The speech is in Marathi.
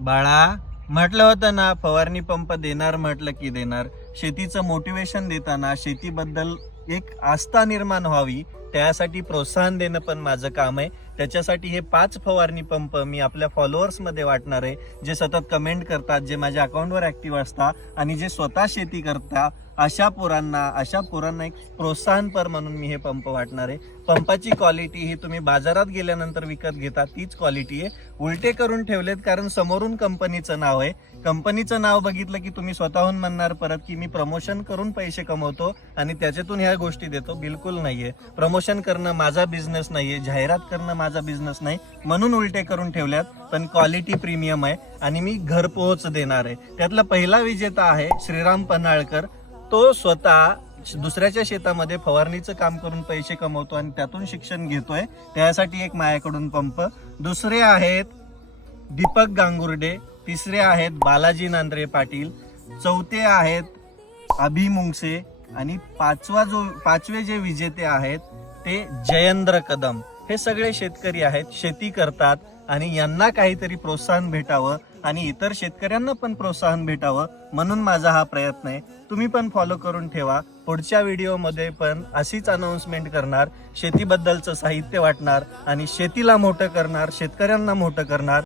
बाळा म्हटलं होतं ना फवारणी पंप देणार म्हटलं की देणार. शेतीचं मोटिवेशन देताना शेतीबद्दल एक आस्था निर्माण व्हावी त्यासाठी प्रोत्साहन देणं पण माझं काम आहे. त्याच्यासाठी हे पाच फवारणी पंप मी आपल्या फॉलोअर्समध्ये वाटणार आहे जे सतत कमेंट करतात जे माझ्या अकाउंटवर ऍक्टिव्ह असतात आणि जे स्वतः शेती करता अशा पोरांना अशा पोरांना एक प्रोत्साहनपर म्हणून मी हे पंप वाटणार आहे. पंपाची क्वालिटी ही तुम्ही बाजारात गेल्यानंतर विकत घेता तीच क्वालिटी आहे. उलटे करून ठेवलेत कारण समोरून कंपनीचं नाव आहे. कंपनीचं नाव बघितलं की तुम्ही स्वतःहून म्हणणार परत की मी प्रमोशन करून पैसे कमवतो आणि त्याच्यातून ह्या गोष्टी देतो. बिलकुल नाहीये. प्रमोशन करणं माझा बिझनेस नाहीये. जाहिरात करणं माझा बिझनेस नाही. म्हणून उलटे करून ठेवल्यात पण क्वालिटी प्रीमियम आहे आणि मी घरपोच देणार आहे. त्यातला पहिला विजेता आहे श्रीराम पन्हाळकर. तो स्वतः दुसऱ्याच्या शेतामध्ये फवारणीचं काम करून पैसे कमवतो आणि त्यातून शिक्षण घेतोय. त्यासाठी एक मायाकडून पंप. दुसरे आहेत दीपक गांगुर्डे. तिसरे आहेत बालाजी नांद्रे पाटील. चौथे आहेत अभि मुंगसे. आणि पाचवा जो पाचवे जे विजेते आहेत ते जयेंद्र कदम. हे सगळे शेतकरी आहेत शेती करतात आणि यांना काहीतरी प्रोत्साहन भेटावं आणि इतर शेतकऱ्यांना पण प्रोत्साहन भेटावं म्हणून माझा हा प्रयत्न आहे. तुम्ही पण फॉलो करून ठेवा. पुढच्या व्हिडिओमध्ये पण अशीच अनाउन्समेंट करणार. शेतीबद्दलचं साहित्य वाटणार आणि शेतीला मोठं करणार शेतकऱ्यांना मोठं करणार.